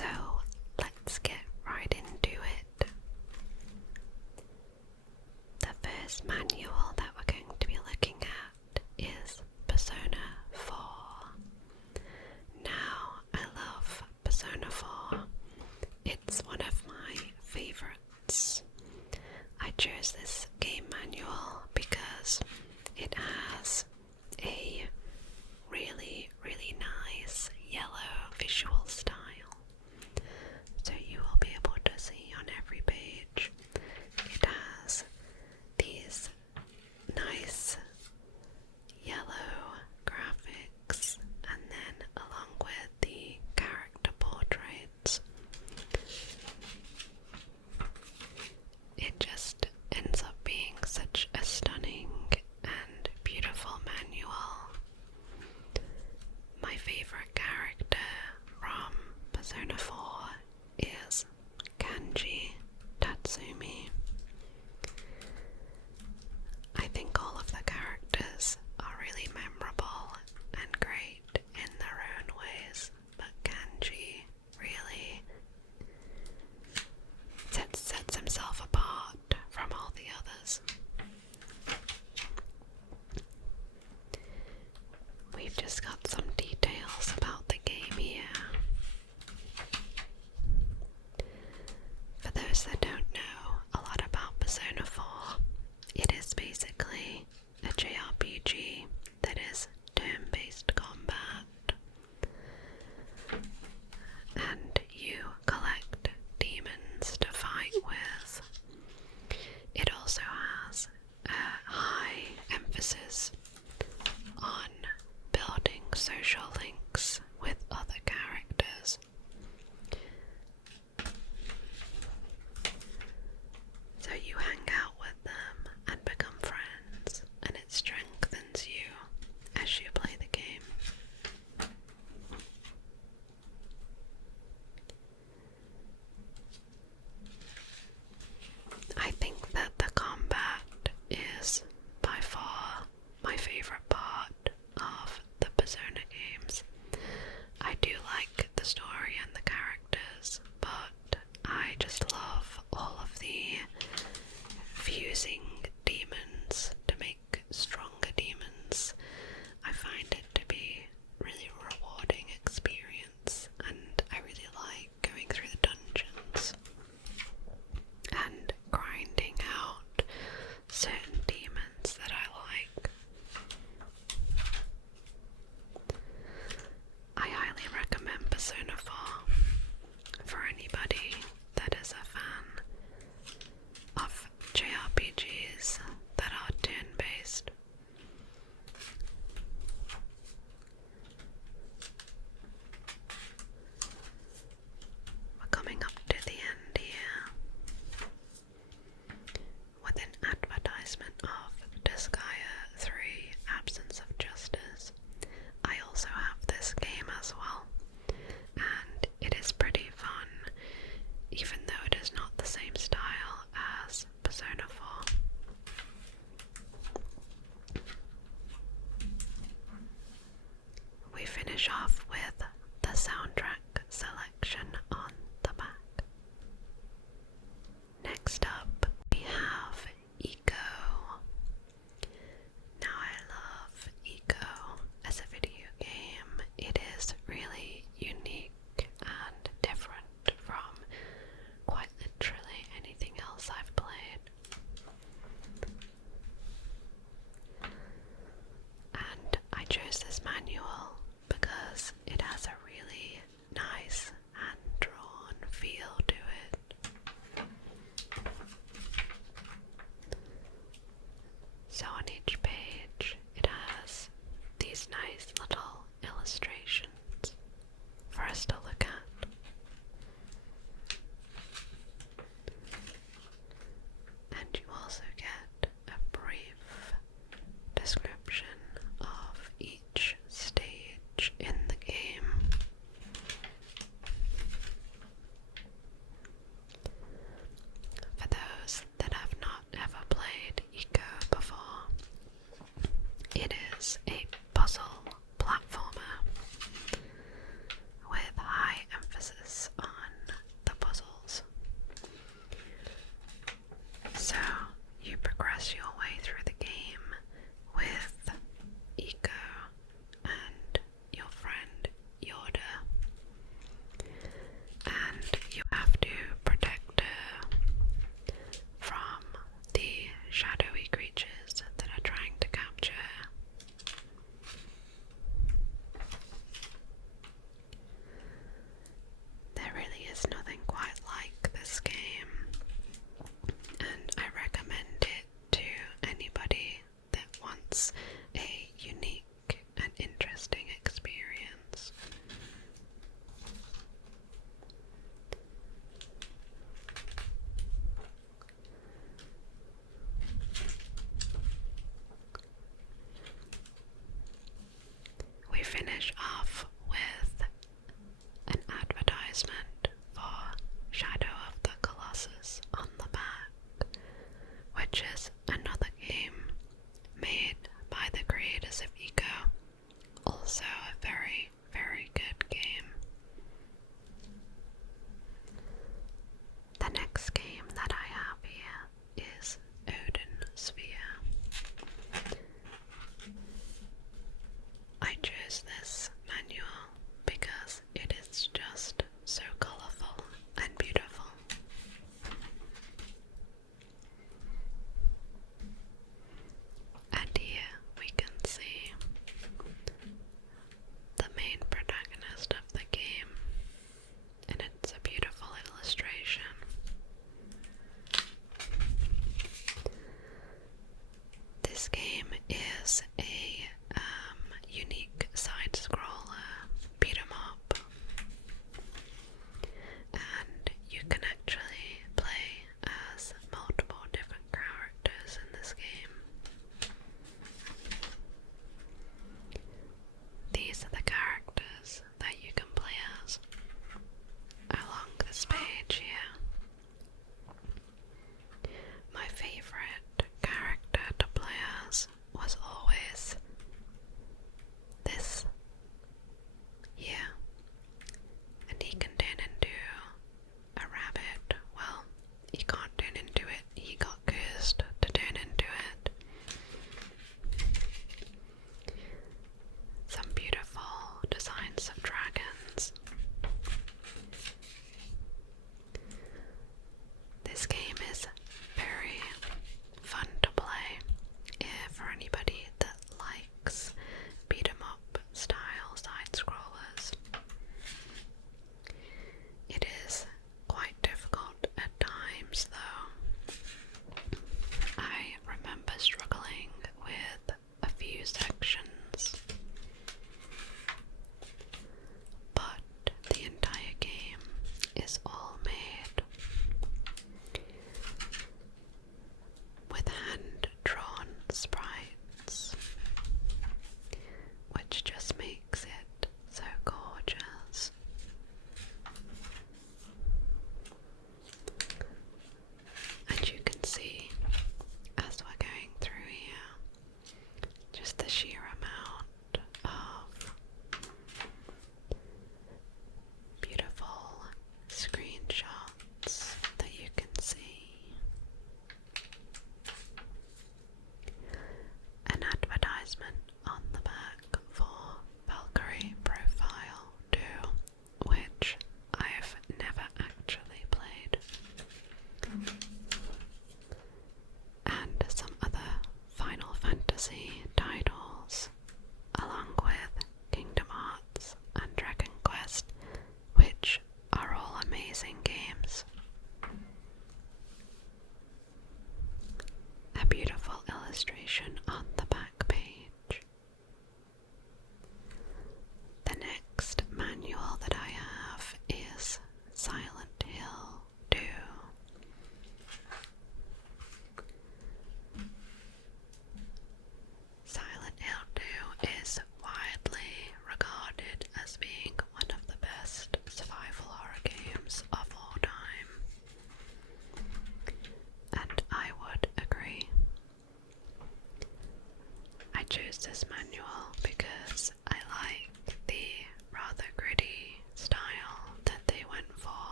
So let's get right into it. The first manual that we're going to be looking at is Persona 4. Now, I love Persona 4. It's one of my favorites. I chose this game manual because it has a really nice yellow visual style. So you will be able to see on every page it has these nice yellow graphics, and then along with the character portraits, it just ends up being such a stunning and beautiful manual. My favorite character from Persona 4 is Kanji Tatsumi. I think all of the characters are really memorable and great in their own ways, but Kanji really sets himself apart from all the others. We've just got some details about the game here. For those that don't know a lot about Persona 4, it is basically a JRPG that is turn-based combat, and you collect demons to fight with. It also has a high emphasis on building social links with other characters. So you hang out with them and become friends, and it strengthens you as you play the game.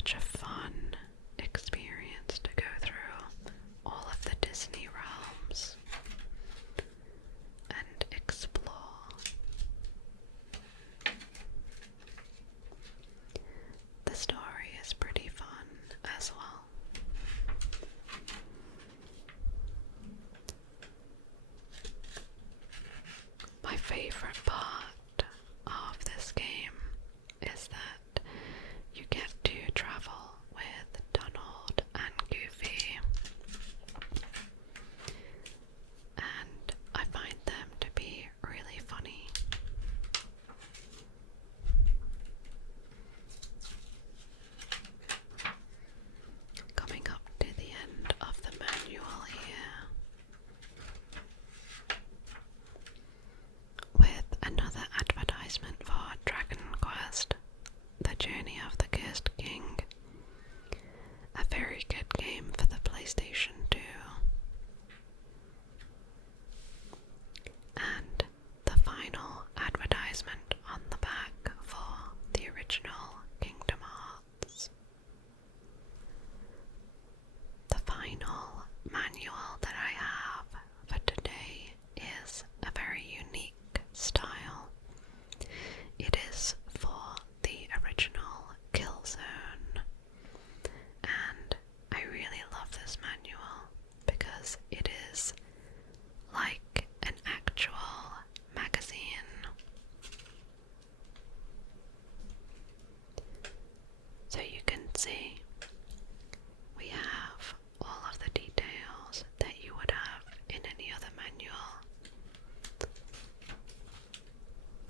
such a fun experience to go through all of the Disney realms and explore. The story is pretty fun as well. My favourite part of this game is that you get to travel with Donald and Goofy, and I find them to be really funny. Coming up to the end of the manual here, with another advertisement for Dragon Quest: The Journey of the Cursed King. A very good game for the PlayStation 2. And the final advertisement on the back for the original Kingdom Hearts. The final manual that I have for today is a very unique style. It is for the original Killzone, and I really love this manual because it is like an actual magazine. So you can see we have all of the details that you would have in any other manual,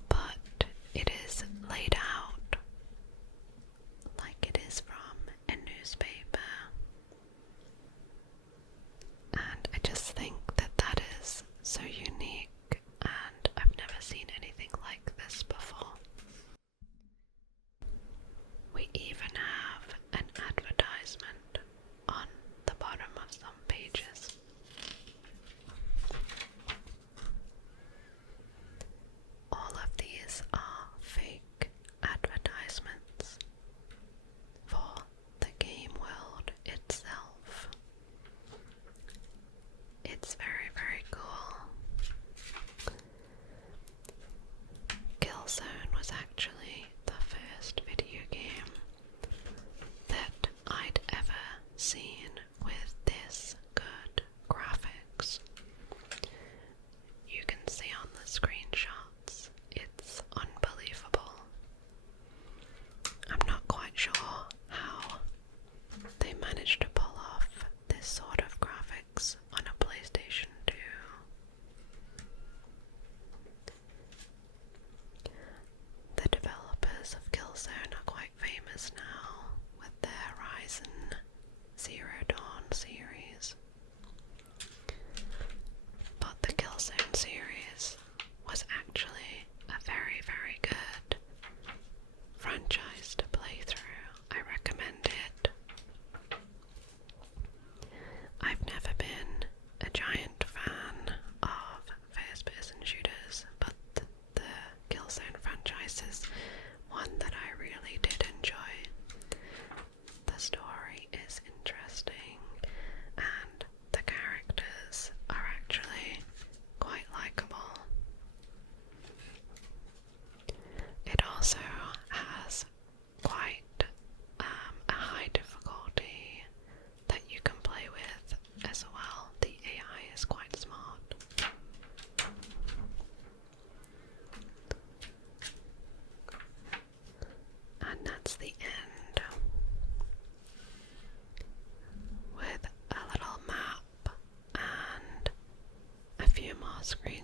but it is laid out like it is from a newspaper, and I just think that that is so unique, and I've never seen anything like this before. We even have an advertisement on the bottom of some pages. All of these are fake advertisements for the game world itself. It's very, very cool. Killzone was actually the first video game that I'd ever seen with this good graphics. You can see on the screenshots, it's unbelievable. I'm not quite sure how they managed to pull off this sort of graphics on a PlayStation 2. The developers of Killzone are quite famous now with their Horizon Zero Dawn series. But the Killzone series was actually a very, very good franchise to play through. I recommend it. I've never been a giant fan of first-person shooters, but the Killzone franchise is one that I really did enjoy. The story is interesting, and the characters are actually quite likable. It also has quite a high difficulty that you can play with as well. The AI is quite smart. And that's the end, with a little map and a few more screenshots